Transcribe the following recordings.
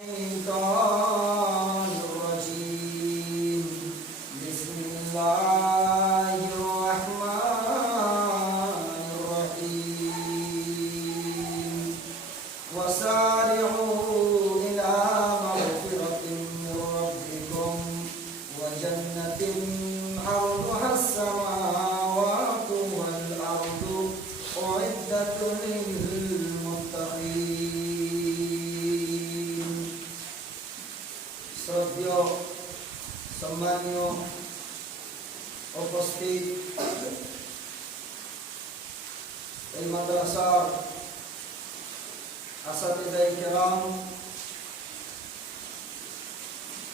الشيطان الرجيم بسم الله الرحمن الرحيم وسارعوا إلى مغفرة من ربكم وجنة عرضها السماوات والأرض أعدت للمتقين শ্রদ্ধেয় সম্মানীয় উপস্থিত এই মাদ্রাসার আসাতিদায়ে কেরাম,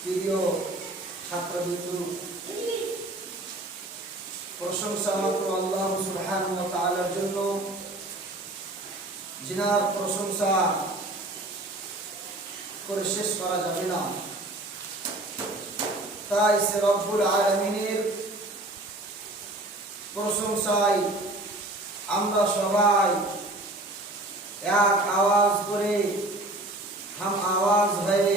প্রিয় ছাত্রবৃন্দ, প্রশংসা মাত্র আল্লাহ সুবহানাহু ওয়া তাআলার জন্য, যিনার প্রশংসা করে শেষ করা যাবে না। তাই সে রব্বুল আলামিনের প্রশংসায় আমরা সবাই এক আওয়াজ করে হাম আওয়াজ হয়ে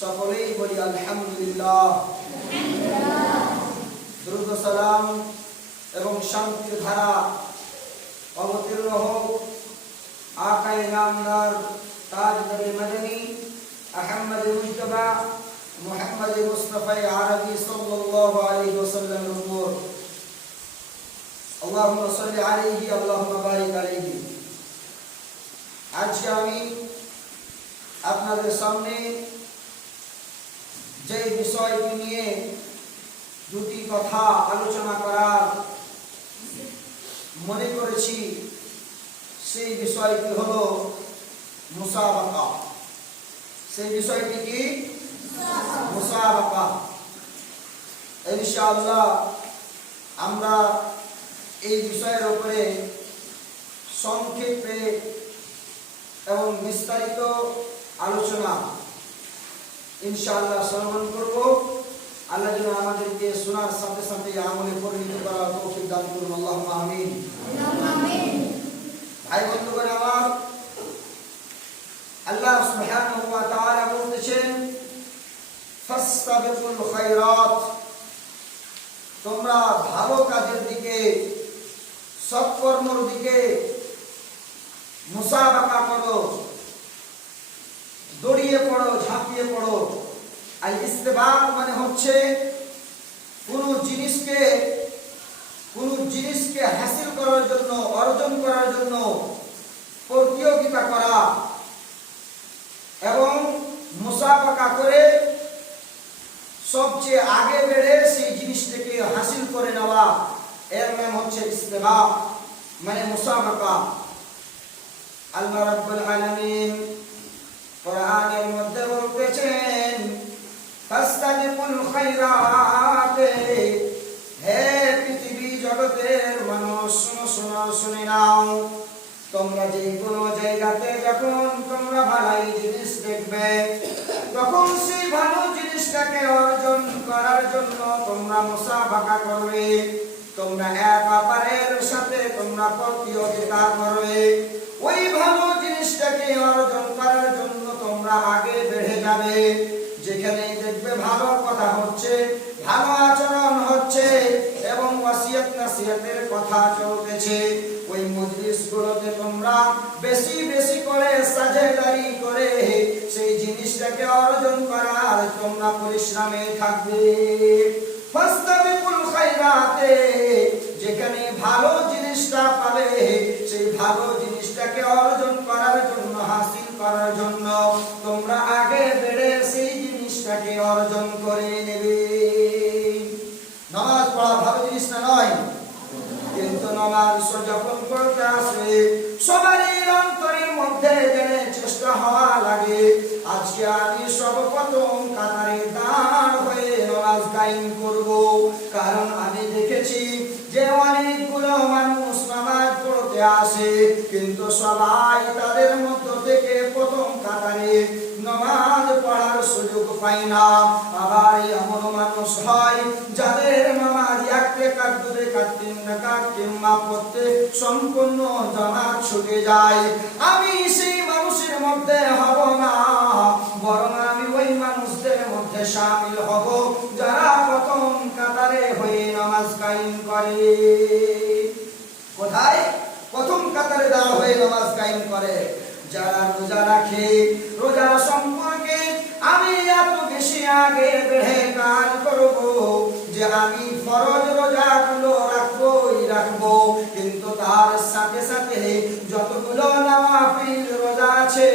সকলেই বলি আলহামদুলিল্লাহ। দ্রুত সালাম এবং শান্তির ধারা অবতীর্ণ হোক আকায়ে নামদার তাজদার মদনী আহমদ মুজতবা মুহাম্মদ মুস্তাফা আরবি সাল্লাল্লাহু আলাইহি ওয়াসাল্লামের উপর। আল্লাহুম্মা সাল্লি আলাইহি আল্লাহুম্মা বারিক আলাইহি। আজকে আমি আপনাদের সামনে যে বিষয়টি নিয়ে দুটি কথা আলোচনা করার মনে করেছি, সেই বিষয়টি হলো মুসাবাকা। সেই বিষয়টি কি? মুসাবাকা। ইনশাআল্লাহ আমরা এই বিষয়ের উপরে সংক্ষেপে এবং বিস্তারিত আলোচনা ইনশাআল্লাহ শ্রবণ করব। আল্লাহ যেন আমাদেরকে শোনার সাথে সাথে আমলে পরিণত করার তৌফিক দান করুন, আল্লাহুম্মা আমিন। ভাই বন্ধুগণ আমার, আল্লাহ সুবহানাহু ওয়া তাআলা বলতেছেন ফাসতাবিকুল খায়রাত, তোমরা ভালো কাজের দিকে, সৎকর্মের দিকে মুসাবাকা করো, দৌড়িয়ে পড়ো, ঝাঁপিয়ে পড়ো। আর ইস্তেবাক মানে হচ্ছে কোন জিনিসকে হাসিল করার জন্য, অর্জন করার জন্য প্রতিযোগিতা করা এবং মুসাবাকা করে সবচেয়ে আগে বেড়ে সেই জিনিসটাকে হাসিল করে নেওয়া, এর নাম হচ্ছে ইস্তেবাক মানে মুসাবাকা। আল্লাহ রাব্বুল আলামিন কোরআনের মধ্যে বলতেছেন ফাসতাবিকুল খায়রাত, হে পৃথিবী জগতের মানুষ শুনে নাও, তোমরা যে কোনো জায়গাতে যখন তোমরা ভালো জিনিস দেখবে, তখন সেই ভালো জিনিসটাকে অর্জন করার জন্য তোমরা মুসাবাকা করবে, তোমরা এক অপরের সাথে তোমরা প্রতিযোগিতা করবে। ওই ভালো জিনিসটাকে অর্জন করার জন্য তোমরা আগে বেড়ে যাবে। যেখানে দেখবে ভালো কথা হচ্ছে, ভালো আচরণ হচ্ছে এবং ওয়াসিয়াত নাসিহতের কথা চলতেছে, ওই মজলিসগুলোতে তোমরা বেশি বেশি করে সাজেদারি করে সেই জিনিসটাকে অর্জন করার তোমরা পরিশ্রমে থাকবে। ফাসতাবিকুল খায়রাতে, যেখানে ভালো জিনিসটা পাবে সেই ভালো জিনিসটাকে অর্জন করার জন্য, হাসিল করার জন্য তোমরা আগে বেড়ে সেই জিনিসটাকে অর্জন করে নেবে। নামাজ পড়া ভালো জিনিস না নয়, কিন্তু নামাজ যখন পড়তে আসবে সবারই অন্তরের মধ্যে যেন চেষ্টা হওয়া লাগে আজকে আমি সর্বপ্রথম কাতারে দাঁড় হয়ে নামাজ কায়েম করব। কারণ আমি দেখেছি যে অনেকগুলো মানুষ নামাজ পড়তে আসে, কিন্তু সবাই তাদের মধ্য থেকে প্রথম কাতারে নামাজ পড়ার সুযোগ পায় না। আবার এমন মানুষ হয় যাদের নামাজ এক রাকাত, দুই রাকাত, তিন রাকাত কিংবা পড়তে সম্পূর্ণ জামাত ছুটে যায়। আমি সেই মানুষের মধ্যে হব না, মধ্যে শামিল হব যারা প্রথম কাতারে হয়ে নামাজ কায়েম করে। কোথায়? প্রথম কাতারে দাঁড় হয়ে নামাজ কায়েম করে। যারা রোজা রাখে, রোজা সম্পর্কে আমি এত বেশি আগে বেড়ে কাজ করব যে আমি ফরজ রোজাগুলো রাখবো, কিন্তু তার সাথে সাথে যতগুলো নওয়াফিল রোজা আছে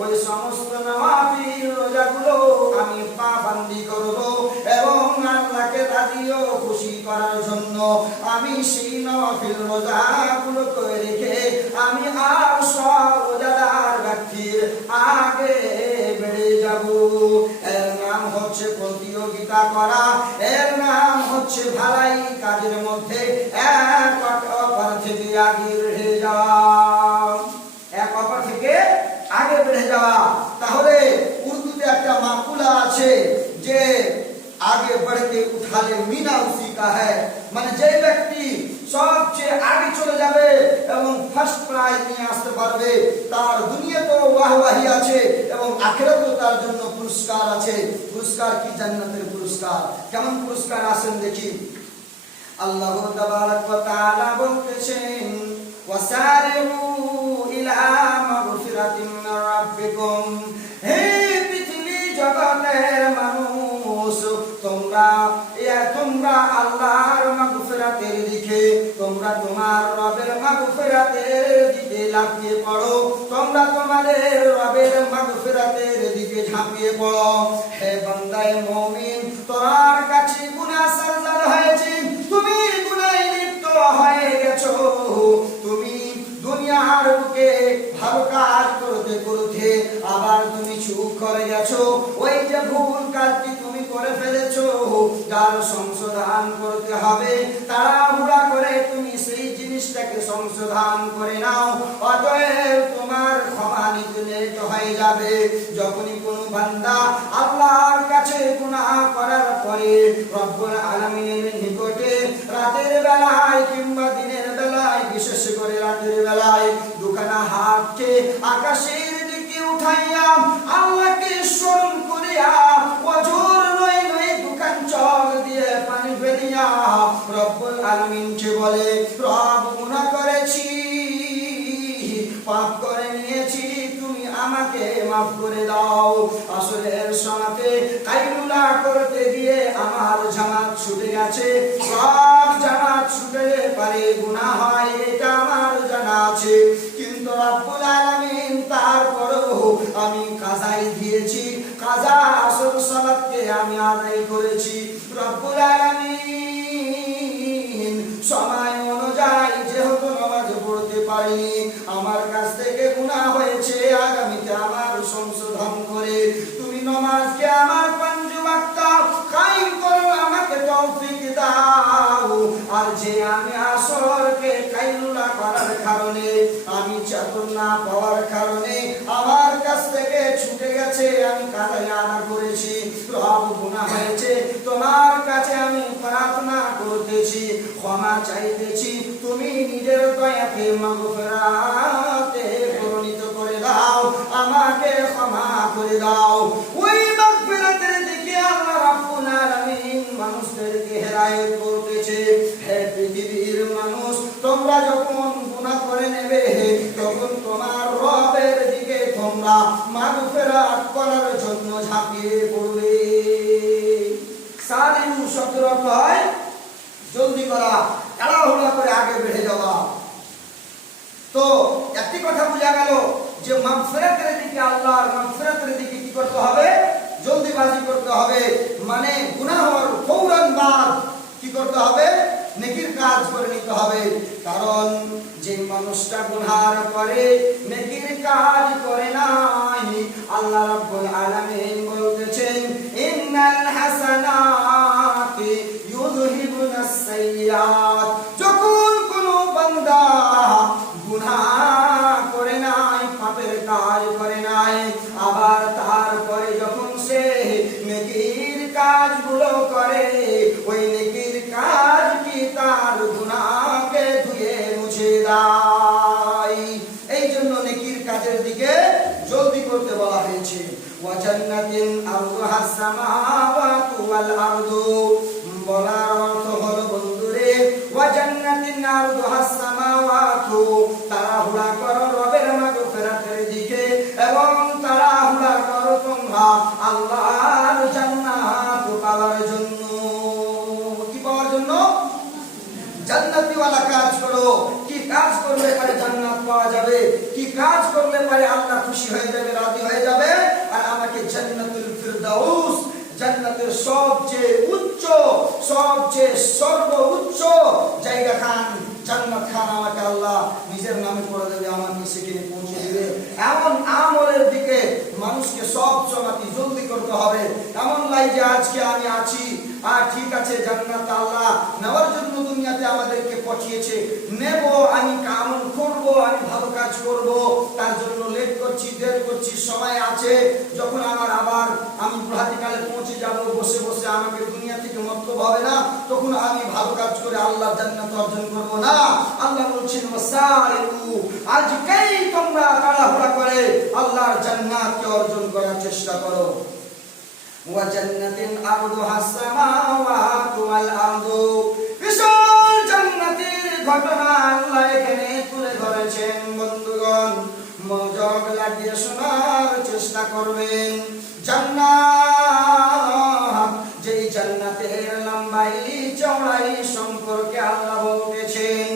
ওই সমস্ত নওয়াফিল রোজাগুলো আমি পাবন্দি করব এবং আল্লাহকে রাজি ও খুশি করার জন্য আমি সেই নওয়াফিল রোজাগুলোকে রেখে আমি আর সব রোজাদার ব্যক্তির আগে বেড়ে যাব। এর নাম হচ্ছে প্রতিযোগিতা করা, এর নাম হচ্ছে ভালাই কাজের মধ্যে এক অপর থেকে আগে বেড়ে যাওয়া, এক অপর থেকে আগে বেড়ে যাওয়া। তাহলে উর্দুতে একটা মাকুলা আছে যে আগে बढ़के उठाले मीना उसी का है, মানে যে ব্যক্তি সবচেয়ে আগে চলে যাবে এবং ফার্স্ট প্রাইজ নিয়ে আসতে পারবে তার দুনিয়াতেও ওয়াহওয়াহি আছে এবং আখিরাতেও তার জন্য পুরস্কার আছে। পুরস্কার কি? জান্নাতের পুরস্কার। কেমন পুরস্কার? আসেন দেখি। আল্লাহ তাবারক ওয়া তাআলা বলতেছেন ওয়াসারিউ ইলা মাগফিরাতিন মির রাব্বিকুম, হে পৃথিবী জগতের মানুষ, তোমরা আল্লাহর মাগফিরাতের দিকে, তোমরা তোমার রবের মাগফিরাতের দিকে লাফিয়ে পড়ো, তোমরা তোমাদের রবের মাগফিরাতের দিকে ঝাঁপিয়ে পড়ো। হে বান্দায়ে মুমিন, তোমার কাছে গুনাহ সারজাদ হয়েছে, তুমি গুনাহে লিপ্ত হয়ে গেছো, তুমি দুনিয়ার বুকে ভালো কাজ করতে করতে আবার তুমি চুপ করে গেছো। ওই যে ভুল কাজটি তুমি করে ফেলেছো, যার সংশোধন করতে হবে, তাড়াহুড়া করে তুমি সেই জিনিসটাকে সংশোধন করে নাও, অতএব তোমার ক্ষমা নিতে লেট হয়ে যাবে। যখনই কোনো বান্দা আল্লাহর কাছে গুনাহ করার পরে রব্বুল আলামিনের নিকটে রাতের বেলায় কিংবা দিনের বেলায়, বিশেষ করে রাতের বেলায় দুখানা হাতকে আকাশের দিকে উঠাইয়া আল্লাহকে স্মরণ করিয়া ওয়াজুর নয় দুখান চোখ দিয়ে পানি ফেলিয়া রব্বুল আলামিনকে বলে, রব গুনাহ করেছি, পাপ করে নিয়েছি, তুমি আমাকে মাফ করে দাও। আসরের সময়তে কাইলুলা করতে গিয়ে আমার জামাত ছুটে গেছে, সব জামাত ছুটে পারে গুনাহ হয়, এটা আমার জানা আছে, কিন্তু রব্বুল আলামিন তারপরেও আমি কাজাই দিয়েছি, কাজা আসর সালাতকে আমি আদায় করেছি। রব্বুল আলামিন সময় অনুযায়ী যেহেতু নামাজ পড়তে পারিনি, আমার কাছ থেকে গুনাহ হয়েছে, আগামীতে আমার সংশোধন করে তুমি নামাজকে আমার 5 ওয়াক্ত কায়েম করো, আমাকে তৌফিক দাও। আর যে আমি আসরকে কাইলুলা করার কারণে, আমি চাতুর না পাওয়ার কারণে আমার কাছ থেকে ছুটে গেছে, আমি কাজায় আনা করেছি, রব গুনাহ হয়েছে, তোমার কাছে আমি প্রার্থনা করতেছি, ক্ষমা চাইতেছি, তুমি নিজের দয়াকে মাগফিরাতে পরিণত করে দাও, আমাকে ক্ষমা করে দাও। ওই মাগফিরাতের দিকে আল্লাহ রাব্বুল আলামিন মানুষদেরকে হেদায়েত করতেছে। হে পৃথিবীর মানুষ, তোমরা যখন গুনাহ করে নেবে তখন তোমার রবের দিকে তোমরা মাগফিরাত করার জন্য ঝাঁপিয়ে পড়বে। সারিউ শব্দের অর্থ হয় জলদি করা, তাড়াহুড়া করে আগে বেড়ে যাওয়া। তো একটি কথা বোঝা গেল যে মাগফিরাতের দিকে, আল্লাহর মাগফিরাতের দিকে কি করতে হবে? জলদিবাজি করতে হবে, মানে গুনাহ হওয়ার ফৌরান বাদ কি করতে হবে? নেকির কাজ করে নিতে হবে। কারণ যে মানুষটা গুনার পরে নেকির কাজ করে নাই, আল্লাহ রাব্বুল আলামিন বলতেছেন ইন্নাল হাসানাতি ইউযহিবুনাস সাইয়্যাত। যখন কোনো বান্দা গুনাহ করে নাই, পাপের কাজ করে নাই, আবার তারপরে যখন সে নেকির কাজগুলো করে, ওই নেকির কাজ কি তার গুনাহকে ধুয়ে মুছে দেয়। এই জন্য নেকির কাজের দিকে জলদি করতে বলা হয়েছে। ওয়া জান্নাতিন আরদুহাস সামাওয়াতু ওয়াল আরদু, বলার অর্থ হলো বন্ধুরে ওয়া জান্নাতিন আরদুহাস সামাওয়াতু, তাড়াহুড়া করো রবের মাগফিরাতের দিকে এবং তাড়াহুড়া করো তোমরা আল্লাহর জান্নাত পাওয়ার জন্য। কি পাওয়ার জন্য? জান্নাতি ওয়ালা কাজ করো। কি কাজ করলে পরে জান্নাত পাওয়া যাবে? কি কাজ করলে পরে আল্লাহ খুশি হয়ে যাবে, রাজি হয়ে যাবে? আর আমাকে জান্নাতুল ফিরদাউস, জান্নাতের সবচেয়ে উচ্চ, সবচেয়ে সর্বোচ্চ জায়গা খান, জান্নাত খান আমাকে আল্লাহ নিজের নামে করে দেবে, আমাকে সেখানে পৌঁছে দেবে। এমন আমলের দিকে মানুষকে সব সময় জলদি করতে হবে। এমন লাই যে আজকে আমি আছি, আর ঠিক আছে জান্নাত আল্লাহ নেওয়ার জন্য দুনিয়াতে আমাদেরকে পাঠিয়েছে, নেব, আমি আমল করব, আমি ভালো কাজ করব, তার জন্য লেট করছি, দেরি করছি, সময় আছে, যখন আমার আবার আমি বুড়াতিকালে পৌঁছে যাব, বসে বসে আমাকে দুনিয়া থেকে মতলব হবে না, তখন আমি ভালো কাজ করে আল্লাহ জান্নাত অর্জন করব না। আল্লাহ বলছেন ওয়াসারিউ, আজকেই তোমরা তাড়াহুড়া করে আল্লাহর জান্নাতকে অর্জন করার চেষ্টা করো। ওয়া জান্নাতিন আরদুহাস সামাওয়াতু ওয়াল আরদু, বিশাল জান্নাতের ঘটনা আল্লাহ এখানে তুলে ধরেছেন। বন্ধুগণ মনোযোগ লাগিয়ে শোনার চেষ্টা করবেন। জান্নাত, যেই জান্নাতের লম্বাই চওড়াই সম্পর্কে আল্লাহ বলতেছেন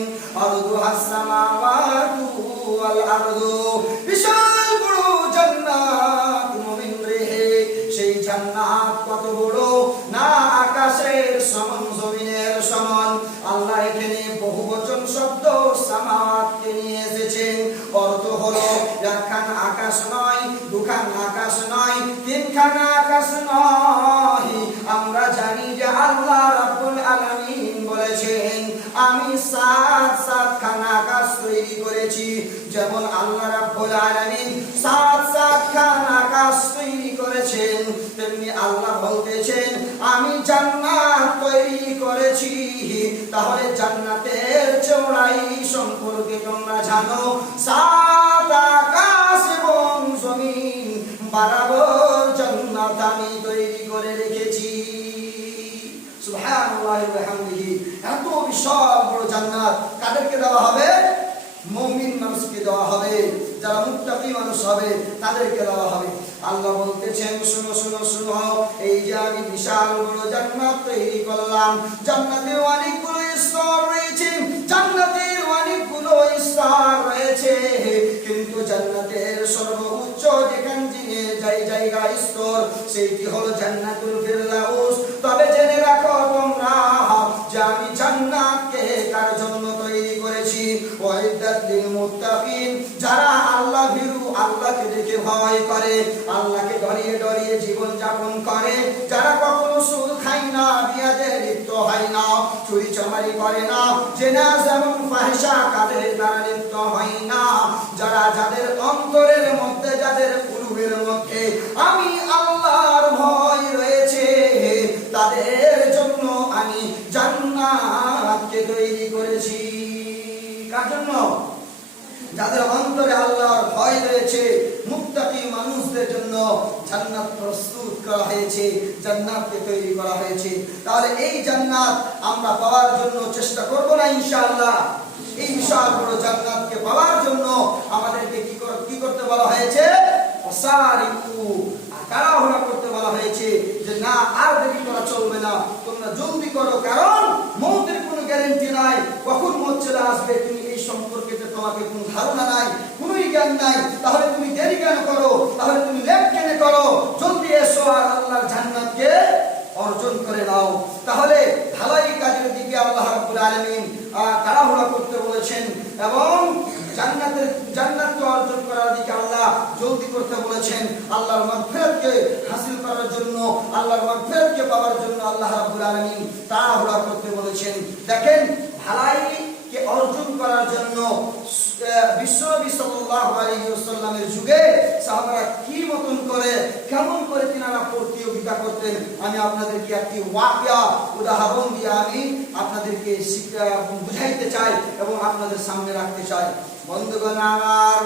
আরদুহাস সামাওয়াতু ওয়াল আরদু, বিশাল বড় জান্নাত। মুমিন রে, সেই জান্নাত কত বড় না আকাশের সমান, জমিনের সমান। আল্লাহ এখানে বহুবচন শব্দ সামাওয়াতকে নিয়ে এসেছেন। অর্থ হলো একখান আকাশ নয়, দুখান আকাশ নয়, তিনখান আকাশ নয়। আমরা জানি যে আল্লাহ রাব্বুল আলামিন বলেছেন আমি সাত খান আকাশ তৈরি করেছি। যেমন আল্লাহ রাব্বুল আলামিন সাত খান আকাশ তৈরি করেছেন, তেমনি আল্লাহ বলতেছেন আমি জান্নাত তৈরি করেছি। তাহলে জান্নাতের চওড়াই সম্পর্কে তোমরা জানো, সাত আকাশ এবং জমিন বরাবর জান্নাত আমি তৈরি করে রেখেছি। সুবহানাল্লাহি ওয়া বিহামদিহি। এত বিশাল বড় জান্নাত কাদেরকে দেওয়া হবে? মুমিন মানুষকে দেওয়া হবে, যারা মুত্তাকি মানুষ হবে তাদেরকে দেওয়া হবে। আল্লাহ বলতেছেন শুনো শুনো শুনো, এই যে আমি বিশাল বড় জান্নাত তৈরি করলাম, জান্নাতের অনেকগুলো স্তর রয়েছে, জান্নাতের অনেকগুলো স্তর রয়েছে, কিন্তু জান্নাতের সর্বোচ্চ যেখান জায়গা স্তর সেইটি হলো জান্নাতুল ফিরদাউস। তবে জেনে রাখো তোমরা যে আমি জান্নাতকে কার জন্য তৈরি করেছি? ওয়াইদাত লিল মুত্তাকিন, যারা আল্লাহ ভীরু, আল্লাহকে দেখে ভয় করে, আল্লাহকে ডরিয়ে ডরিয়ে জীবন যাপন করে, যারা কখনো সুদ খায় না, বিয়াদে লিপ্ত হয় না, চুরি চামারি করে না, জেনা এবং ফাহিশা কাজের দ্বারা লিপ্ত হয় না, যারা যাদের অন্তরের মধ্যে, যাদের কুলুবের মধ্যে আমি আল্লাহর ভয় রয়েছে, তাদের জন্য আমি জান্নাতকে তৈরি করেছি। কার জন্য? যাদের অন্তরে আল্লাহর ভয় রয়েছে, মুত্তাকি মানুষদের জন্য জান্নাত প্রস্তুত করা হয়েছে, জান্নাতকে তৈরি করা হয়েছে। তাহলে এই জান্নাত আমরা পাওয়ার জন্য চেষ্টা করব না ইনশাআল্লাহ? এই বিশাল বড় জান্নাতকে পাওয়ার জন্য আমাদেরকে কি করতে বলা হয়েছে? ওয়াসারিউ, তাড়াহুড়া করতে বলা হয়েছে যে না, আর দেরি করা চলবে না, তোমরা জলদি করো, কারণ মৌতের কোনো গ্যারান্টি নাই, কখন মৌত চলে আসবে তুমি এই সম্পর্কে তোমাকে কোনো ধারণা নাই, কোনোই জ্ঞান নাই। তাহলে তুমি দেরি কেন করো? তাহলে তুমি লেট কেন করো? জলদি এসো আর আল্লাহর জান্নাতকে অর্জন করে নাও। তাহলে ভালাই কাজের দিকে আল্লাহ রাব্বুল আলামিন তাড়াহুড়া করতে বলেছেন এবং জান্নাতকে অর্জন করার দিকে আল্লাহ জলদি করতে বলেছেন। আল্লাহর মাগফিরাতকে হাসিল করার জন্য, আল্লাহর মাগফিরাতকে পাওয়ার জন্য আল্লাহ রাব্বুল আলামিন তাড়াহুড়া করতে বলেছেন। দেখেন, ভালাইকে অর্জন করার জন্য বিশ্বনবী সাল্লাল্লাহু আলাইহি ওয়াসাল্লামের যুগে সাহাবারা কি মতন করে, কেমন করে তিনারা প্রতিযোগিতা করতেন, আমি আপনাদেরকে একটি ওয়াকিয়া উদাহরণ দিয়ে আমি আপনাদেরকে বুঝাইতে চাই এবং আপনাদের সামনে রাখতে চাই। বন্ধুগণ আমার,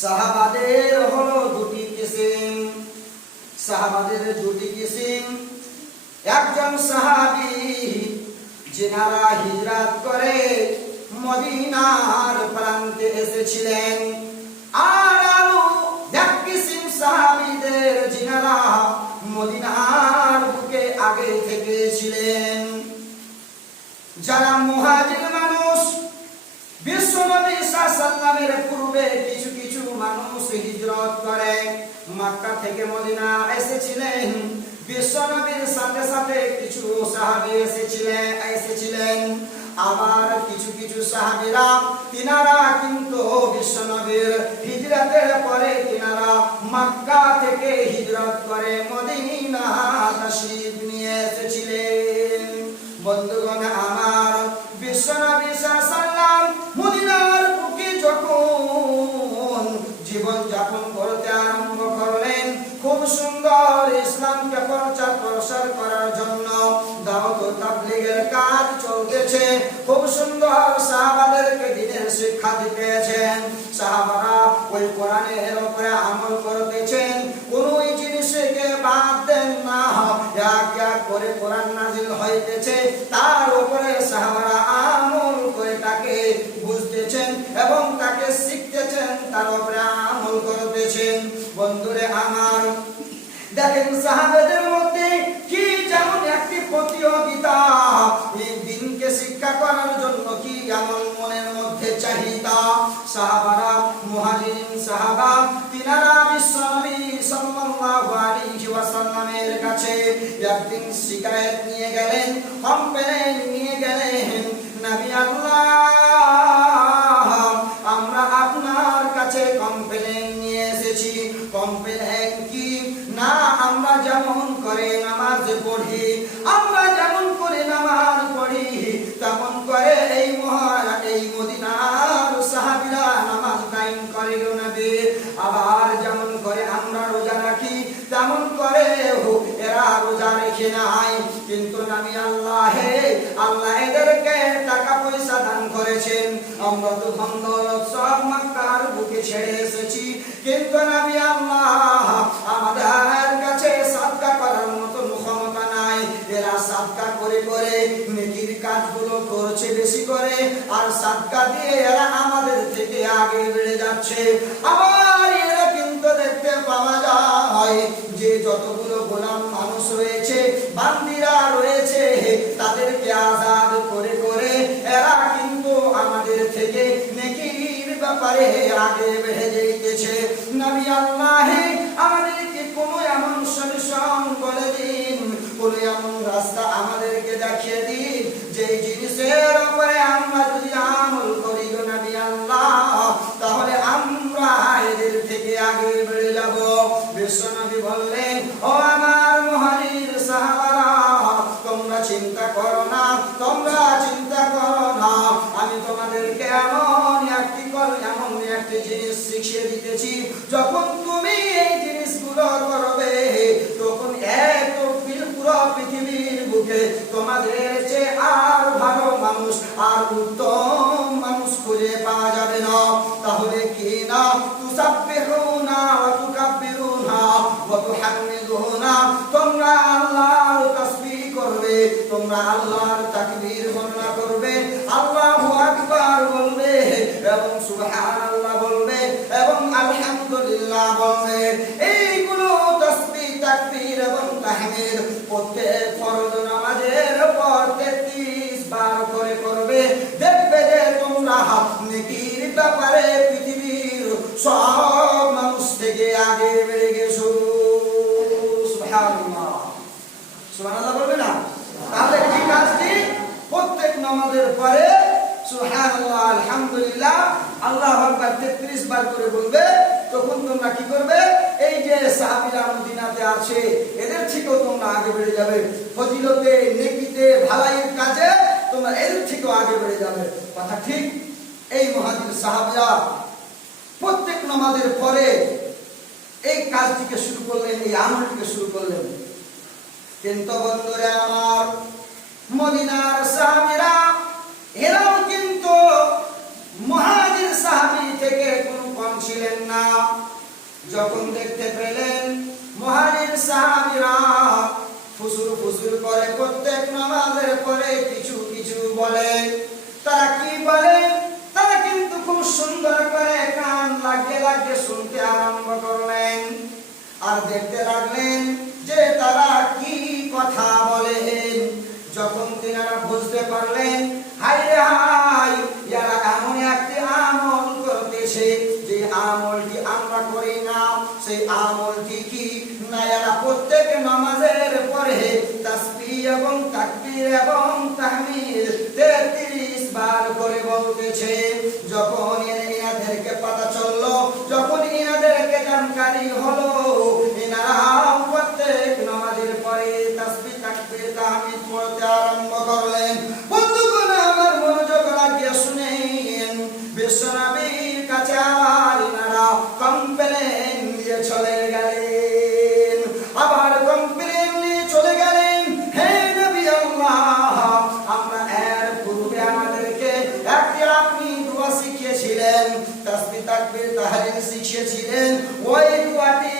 সাহাবাদের হলো দুটি কিসিম। সাহাবাদের দুটি কিসিম। একজন সাহাবী যিনারা হিজরত করে মদিনার প্রান্তে এসেছিলেন, আর আরো এক কিসিম সাহাবীদের যিনারা মদিনার বুকে আগে থেকে ছিলেন। যারা মুহাজির মানুষ, বিশ্বনবী সাল্লাল্লাহু আলাইহি পূর্বে কিছু কিছু মানুষ হিজরত করে মক্কা থেকে মদিনা এসেছিলেন। বিশ্বনবীর সাথে সাথে কিছু সাহাবী এসেছিলেন। আবার কিছু কিছু সাহাবীরা তিনারা কিন্তু বিশ্বনবীর হিজরতের পরে তিনারা মক্কা থেকে হিজরত করে মদিনা তাশরীফ নিয়ে এসেছিলেন। বন্ধুগণ আমার, বিশ্বনবী সাল্লাল্লাহু মদিনার বুকে যখন জীবন যাপন করতে আরম্ভ করলেন, খুব সুন্দর ইসলামকে প্রচার করার জন্য দাওয়াত ও তাবলীগের কাজ চলতেছে। খুব সুন্দর সাহাবাদেরকে দ্বীনের শিক্ষা দিতেছেন। সাহাবারা ওই কোরআনের উপরে আমল করতেছেন, কোন জিনিসকে বাদ দেন না। এক এক করে কোরআন নাযিল হইতেছে, তার উপরে সাহাবারা আমল করে তাকে বুঝতেছেন এবং তাকে শিখতেছেন, তার উপরে আমল করতেছেন। বন্ধুরে আমার, দেখেন সাহাবাদের মধ্যে কি যেমন একটি প্রতিযোগিতা, এই দিনকে শিক্ষা করার জন্য কি এমন মনের মধ্যে চাহিদা। সাহাবারা, মুহাজিরিন সাহাবা, তিনারা বিশ্বনবী সাল্লাল্লাহু আলাইহি ওয়াসাল্লামের কাছে একদিন শিকায়ত নিয়ে গেলেন, কমপ্লেইন নিয়ে গেলেন, নবী আল্লাহ, আমরা আপনার কাছে কমপ্লেইন নিয়ে এসেছি। কমপ্লেইন কি? না, আমরা যেমন করে নামাজ পড়ি, আমরা যেমন করে নামাজ পড়ি তেমন করে এই মদিনার সাহাবীরা নামাজ কায়েম করে গো নবী। আবার যেমন করে আমরা রোজা রাখি তেমন করে এরা রোজা রেখে নাই। কিন্তু নবী আল্লাহ এদেরকে টাকা পয়সা দান করেছেন, আমরা তো ধন দৌলত সব মক্কার বুকে ছেড়ে এসেছি, কিন্তু নবী আল্লাহ আমাদের কাছে সাদকা করার মতো ক্ষমতা নাই। এরা সাদকা করে করে নেকির কাজগুলো করছে বেশি করে, আর সাদকা দিয়ে এরা আমাদের থেকে আগে বেড়ে যাচ্ছে। আবার এরা কিন্তু দেখতে পাওয়া যায় যে যতগুলো গোলাম মানুষ রয়েছে, বান্দিরা রয়েছে, তাদেরকে আজাদ করে করে এরা কিন্তু আমাদের থেকে নেকির ব্যাপারে আগে বেড়ে যাইতেছে। নবী আল্লাহ আমাদেরকে কোনো এমন সলিউশন বলে দিন, কোনো এমন রাস্তা আমাদেরকে দেখিয়ে দিন যে জিনিসের উপরে আমরা যদি আমল করি গো নবী আল্লাহ, তাহলে আমরা এদের থেকে আগে বেড়ে যাব। বিশ্বনবী বললেন, ও আমার মুহাজির সাহাবারা, তোমরা চিন্তা করো না, তোমরা চিন্তা করো না, আমি তোমাদেরকে এমন একটি জিনিস শিখিয়ে দিতেছি, যখন তুমি এই জিনিসগুলো করবে তখন এত পুরো পৃথিবীর বুকে তোমাদের চেয়ে আর ভালো মানুষ আর উত্তম মানুষ খুঁজে পাওয়া যাবে না। তাহলে কি না? তুসাব্বিহুনা ওয়া তুকাব্বিরুনা ওয়া তুহাম্মিদুনা, তোমরা আল্লাহর তাসবিহ করবে, তোমরা আল্লাহর তাকবীর বর্ণনা করবে, আল্লাহু আকবার বলবে এবং সুবহানাল্লাহ বলবে এবং আলহামদুলিল্লাহ বলবে। এইগুলো তাসবিহ, তাকবীর এবং তাহমিদ প্রত্যেক ফরজ নামাজের পর 33 বার করে করবে। দেখবে যে তোমরা নেকির ব্যাপারে পৃথিবীর সব মানুষ থেকে আগে বেড়ে গেছো। সুবহানাল্লাহ, সুবহানাল্লাহ বলবে না? তাহলে কি কাজটি? প্রত্যেক নামাজের পরে সুবহানাল্লাহ, আলহামদুলিল্লাহ, আল্লাহু আকবার 33 বার করে বলবে। তখন তোমরা কি করবে? এই যে সাহাবীরা মদিনাতে আছে, এদের থেকেও তোমরা আগে বেড়ে যাবে। ফজিলতে, নেকিতে, ভালাইয়ের কাজে তোমরা এদের থেকেও আগে বেড়ে যাবে। কথা ঠিক? এই মুহাজির সাহাবীরা প্রত্যেক নামাজের পরে এই কাজটিকে শুরু করলেন, এই আমলটিকে শুরু করলেন। কিন্তু বন্ধুরা আমার, মদিনার সাহাবীরা এরাও কিন্তু মুহাজির সাহাবী থেকে কোনো কম ছিলেন না। যখন দেখতে পেলেন মুহাজির সাহাবী ফুসুর করে প্রত্যেক নামাজের পরে কিছু কিছু বলে। তারা কি বলে? তারা কিন্তু খুব সুন্দর করে কান লাগিয়ে শুনতে আরম্ভ করলেন আর দেখতে লাগলেন যে তারা কি কথা বলেন। যখন তিনারা বুঝতে পারলেন হায় রে হায়, এরা এমন একটি আমল করতেছে যে আমলটি আমরা করি না। সেই আমলটি কি না? এরা প্রত্যেক নামাজের পরে তাসবিহ এবং তাকবীর এবং তাহমিদ 33 বার করে বলতেছে। যখন এনাদেরকে পতা চললো, যখন এনাদেরকে জানকারি হলো, এনারা প্রত্যেক নামাজের পরে তাসবিহ তাকবীর তাহমিদ পড়তে আরম্ভ করলেন। বন্ধুগণ আমার মনোযোগ লাগিয়ে শুনেন, বিশ্বনবীর কাছে আবার এনারা কমপ্লেন নিয়ে চলে গেলেন। আবার কমপ্লেন নিয়ে চলে গেলেন, হে নবী আল্লাহ, আমরা এর পূর্বে আমাদেরকে একটি আপনি দোয়া শিখিয়েছিলেন, তাসবিহ তাকবীর তাহলিল শিখিয়েছিলেন। ওই দোয়াটি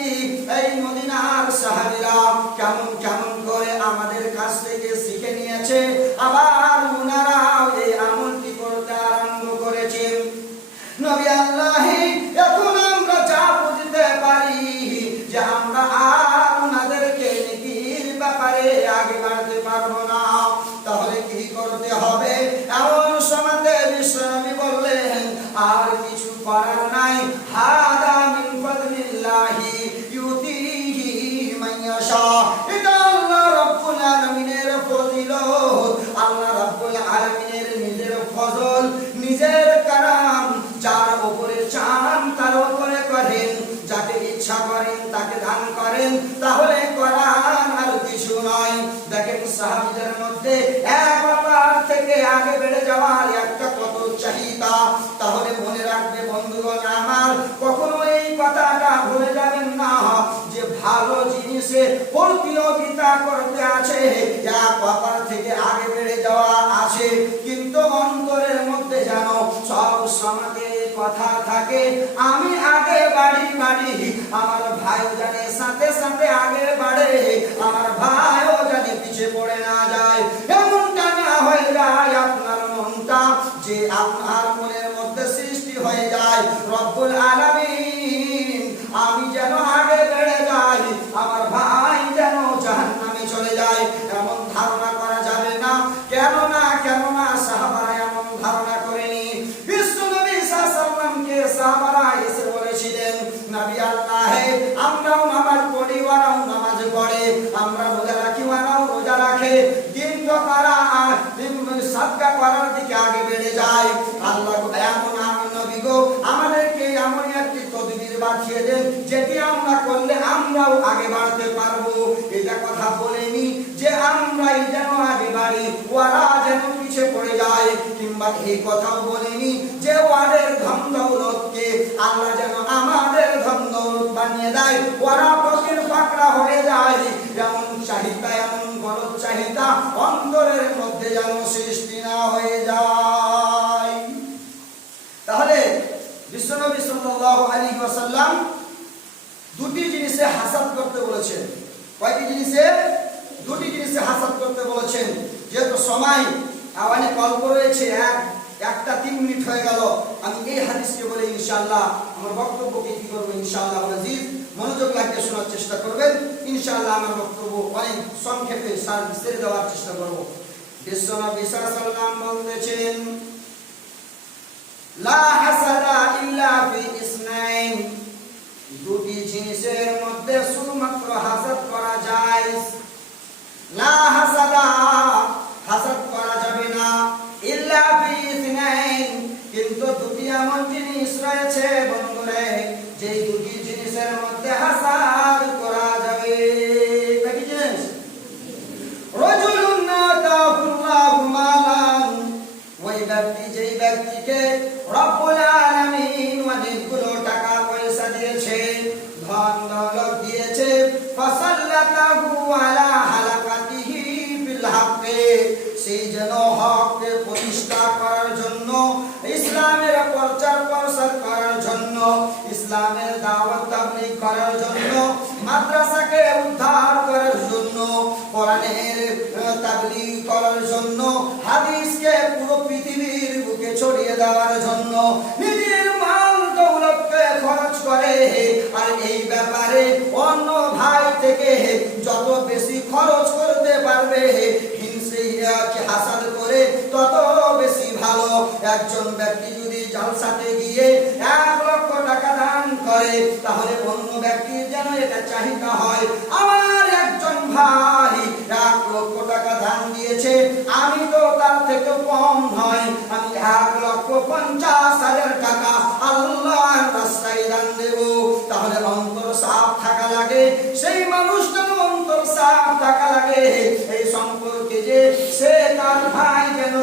এই মদিনার সাহাবীরা কেমন কেমন করে আমাদের কাছ থেকে শিখে নিয়েছে, আবার ওনারা এই আমলটি করতে আরম্ভ করেছেন। নবী আল্লাহ, এখন আমরা যা বুঝতে পারি যে আমরা আর ওনাদেরকে নেকির ব্যাপারে আগে বাড়তে পারবো না, তাহলে কি করতে হবে? এমন সময়তে বিশ্বনবী বললেন, আর কিছু করার নাই, হাদা মিন ফাদলিল্লাহি ইউতিহি মান ইয়াশা। এটা আল্লাহ রাব্বুল আলামিনের ফজিলত, আল্লাহ রাব্বুল আলামিনের নিজের ফজল, নিজের কারাম। যার উপরে চান তার উপরে করেন, যাকে ইচ্ছা করেন তাকে দান করেন, তাহলে করার আর কিছু নয়। দেখেন সাহাবীদের মধ্যে এক অপর থেকে আগে বেড়ে যাওয়ার একটা কত চাহিদা। তাহলে মনে রাখবে বন্ধুগণ আমার, কখনো এই কথাটা ভুলে যাবেন না যে ভালো জিনিসে প্রতিযোগিতা করতে আছে, এক অপর থেকে আগে বেড়ে যাওয়া আছে, কিন্তু অন্তরের মধ্যে যেন সব সমাজে কথা থাকে আমি আগে বাড়ি, আমার ভাইও জানে সাথে সাথে আগে বাড়ে, আমার ভাইও জানে পিছে পড়ে না যায়। এমনটা না হয়ে যায় আপনার মনটা, যে আপনার মনের মধ্যে সৃষ্টি হয়ে যায় রব্বুল আলামিন আমি যেন আগে বেড়ে যাই, আমার ভাই যেন জাহান্নামে চলে যায়, এমন ধারণা করা যাবে না। কেন না সাহাবারা এমন ধারণা করেনি। বিশ্বনবী সাল্লাল্লাহু আলাইহি সাহাবারা এসে বলেছিলেন, নবী আল্লাহ, আমরাও নামাজ পড়ি, ওরাও নামাজ পড়ে, আমরা রোজা রাখি, ওরাও রোজা রাখে, দিন করা আর সাদকা করার দিকে আগে বেড়ে যায়। আল্লাহ এমন নবী গো, আমাদেরকে এমন একটি তদবির বাঁচিয়ে দেন যেটি আমরা করলে আমরাও আগে বাড়তে পারবো। এটা কথা বলেনি যে আমরাই যেন আগে বাড়ি, ওরা যেন পিছে পড়ে যায়, কিংবা এই কথাও বলেনি যে ওদের ধন দৌলতকে আল্লাহ যেন আমাদের ধন দৌলত বানিয়ে দেয়, ওরা ফকির ফাকরা হয়ে যায়। যেমন চাহিদা, এমন গলদ চাহিদা অন্তরের মধ্যে যেন সৃষ্টি না হয়ে যায়। তাহলে বিশ্বনবী সাল্লাল্লাহু আলাইহি ওয়াসাল্লাম দুটি জিনিসে হাসাদ করতে বলেছেন। কয়টি জিনিসে? দুটি জিনিসে হাসাদ করতে বলেছেন। যেহেতু সময় অনেক অল্প রয়েছে, একটা 3 মিনিট হয়ে গেল, আমি এই হাদিসকে বলে ইনশাআল্লাহ আমার বক্তব্যকে কি করবো ইনশাআল্লাহ আজিজ মনোযোগ লাগিয়ে শোনার চেষ্টা করবেন। ইনশাআল্লাহ আমার বক্তব্য অনেক সংক্ষেপে ছেড়ে দেওয়ার চেষ্টা করব। বিশ্বনবী সাল্লাল্লাহু আলাইহি ওয়াসাল্লাম বলেছেন, লা হাসাদা ইল্লা ফি ইসনাইন, দুটি জিনিসের মধ্যে শুধুমাত্র হাসাদ করা যায়। লা হাসাদা, হাসাদ করা যাবে না, ইল্লা ফি ইসনাইন, কিন্তু দুটি এমন জিনিস রয়েছে বন্ধুরে, যে দুটি জিনিসের মধ্যে হাসাদ করা যাবে। কি জিনিস? রাজুলুন আতাহুল্লাহু মালান, ওই ব্যক্তি যেই ব্যক্তিকে রব্বুল আলামিন অনেকগুলো টাকা পয়সা দিয়েছে, ধন দৌলত দিয়েছে, ফাসাল্লাতাহু আলা হালাকাতিহি বিল হক, সেই যেন হককে প্রতিষ্ঠা করার জন্য, ইসলামের প্রচার প্রসার করার জন্য, ইসলামের দাওয়াত তাবলীগ করার জন্য, মাদ্রাসাকে উদ্ধার করার জন্য, কোরআনের তাবলীগ করার জন্য, হাদিসকে পুরো পৃথিবীর বুকে ছড়িয়ে দেওয়ার জন্য নিজের মাল দৌলতকে খরচ করে। আর এই ব্যাপারে অন্য ভাই থেকে যত বেশি খরচ করতে পারবে, হিংসে হাসাদ করে তত বেশি ভালো। একজন ব্যক্তি যদি জালসাতে গিয়ে 1 লক্ষ টাকা দান করে, তাহলে অন্য ব্যক্তির যেন এটা চাহিদা হয়, আমার একজন ভাই 1 লক্ষ টাকা দান দিয়েছে, আমি তো তার থেকে কম নয়, আমি 1,50,000 টাকা আল্লাহর রাস্তায় দান দেব। তাহলে অন্তর সাফ থাকা লাগে, সেই মানুষটার অন্তর সাফ থাকা লাগে এই সম্পর্কে যে সে তার ভাই যেন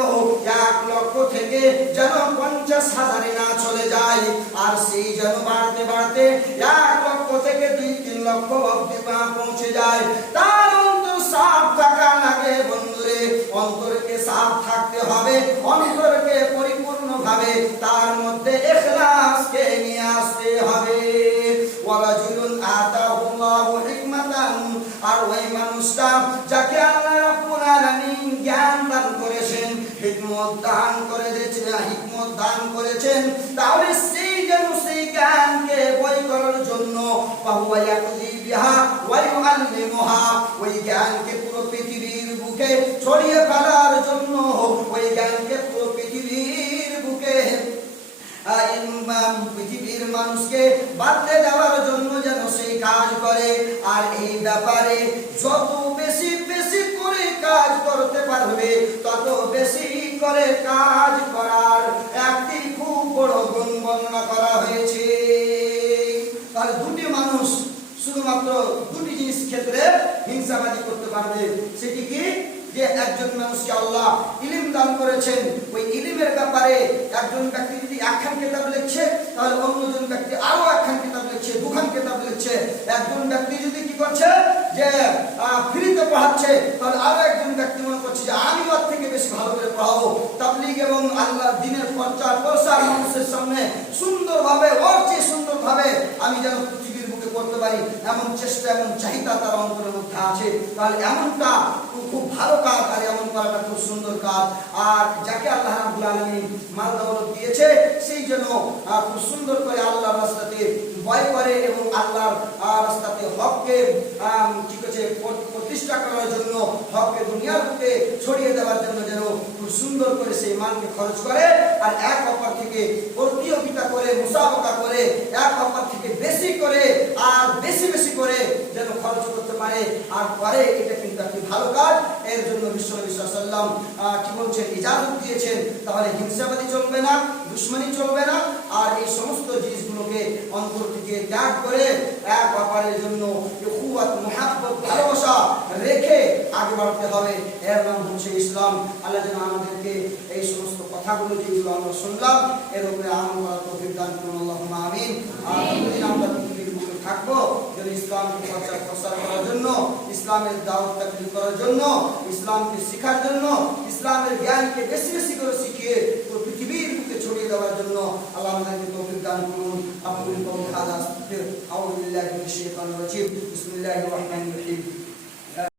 1 লক্ষ থেকে যেন 50,000 না চলে যায়, আর সেই যেন বাড়তে বাড়তে 1 লক্ষ থেকে 2-3 লক্ষ অবধি পৌঁছে যায়। তার অন্তর সাফ থাকা লাগে বন্ধুরে, অন্তরকে সাফ থাকতে হবে, অন্তরকে পরিপূর্ণভাবে তার মধ্যে ইখলাসকে নিয়ে আসতে হবে। ওয়ারাজুলুন আতাহুল্লাহু হিকমাতান, আর ওই মানুষটা যাকে আল্লাহ রাব্বুল আলামিন জ্ঞান দান করেছেন, হিকমত দান করেছেন, তাহলে সেই যেন সেই জ্ঞানকে বই করার জন্য ফাহুয়া ইয়াকযি বিহা ওয়া ইউআল্লিমুহা, ওই জ্ঞানকে পুরো পৃথিবীর বুকে ছড়িয়ে ফেলার জন্য, ওই জ্ঞানকে পুরো পৃথিবীর বুকে পৃথিবীর মানুষকে বাঁধতে দেওয়ার জন্য যেন সেই কাজ করে। আর এই ব্যাপারে যত বেশি বেশি করে কাজ করতে পারবে, তত বেশি করে কাজ করার একটি খুব বড় গুণ বর্ণনা করা হয়েছে। তাহলে দুটি মানুষ শুধুমাত্র দুটি জিনিস ক্ষেত্রে হিংসাবাজি করতে পারবে, সেটি কি? যে একজন মানুষকে আল্লাহ ইলম দান করেছেন, ওই ইলমের ব্যাপারে একজন ব্যক্তি যদি 1খান কিতাব লিখছে, তাহলে অন্যজন ব্যক্তি আরো 1খান কিতাব লিখছে, 2খান কিতাব লিখছে। একজন ব্যক্তি যদি কি করছে যে ফ্রিতে পড়াচ্ছে, তাহলে আরো একজন ব্যক্তি মনে করছে যে আমি ওর থেকে বেশি ভালো করে পড়াবো। তাবলীগ এবং আল্লাহর দ্বীনের প্রচার প্রসার মানুষের সামনে সুন্দরভাবে, ওর চেয়ে সুন্দরভাবে আমি যেন পৃথিবীর বুকে করতে পারি, এমন চেষ্টা এবং চাহিদা তার অন্তরের মধ্যে আছে। তাহলে এমনটা খুব ভালো কাজ, আর এমন করাটা খুব সুন্দর কাজ। আর যাকে আল্লাহ রাব্বুল আলামিন মাল দৌলত দিয়েছে, সেই জন্য খুব সুন্দর করে আল্লাহর রাস্তাতে ভয় করে এবং আল্লাহর রাস্তাতে হককে ঠিক আছে প্রতিষ্ঠা করার জন্য, হককে দুনিয়ার বুকে ছড়িয়ে দেওয়ার জন্য যেন খুব সুন্দর করে সেই মালকে খরচ করে, আর এক অপর থেকে প্রতিযোগিতা করে, মুসাবাকা করে, এক অপর থেকে বেশি করে আর বেশি বেশি করে যেন খরচ করতে পারে আর করে। এটা কিন্তু একটি ভালো কাজ। এর জন্য বিশ্বনবী সাল্লাল্লাহু আলাইহি ওয়াসাল্লাম কি বলছেন, ইজাজত দিয়েছেন। তাহলে হিংসাবাদী চলবে না, দুশমনী চলবে না, আর এই সমস্ত জিনিসগুলোকে অন্তর থেকে ত্যাগ করে এক অপরের জন্য ইখওয়াত, মুহাব্বত, ভালোবাসা রেখে আগে বাড়তে হবে। এর নাম হচ্ছে ইসলাম। আল্লাহ যেন আমাদেরকে এই সমস্ত কথাগুলো যেগুলো আমরা শুনলাম, এর উপরে আমল করার তৌফিক দান করুন। আল্লাহুম্মা আমিন। আর যতদিন আমরা পৃথিবীর বুকে থাকবো, যেন ইসলামকে প্রচার করার জন্য, ইসলামের দাওয়াত তাবলীগ করার জন্য, ইসলামকে শেখার জন্য, ইসলামের জ্ঞানকে বেশি বেশি করে শিখিয়ে পৃথিবীর বুকে ছড়িয়ে দেওয়ার জন্য আল্লাহ আমাদেরকে তৌফিক দান করুন। আকুলু কওলি হাযা আস্তাগফিরু, আউযু বিল্লাহি মিনাশ শাইতানির রাজীম। বিসমিল্লাহির রহমানির রহিম।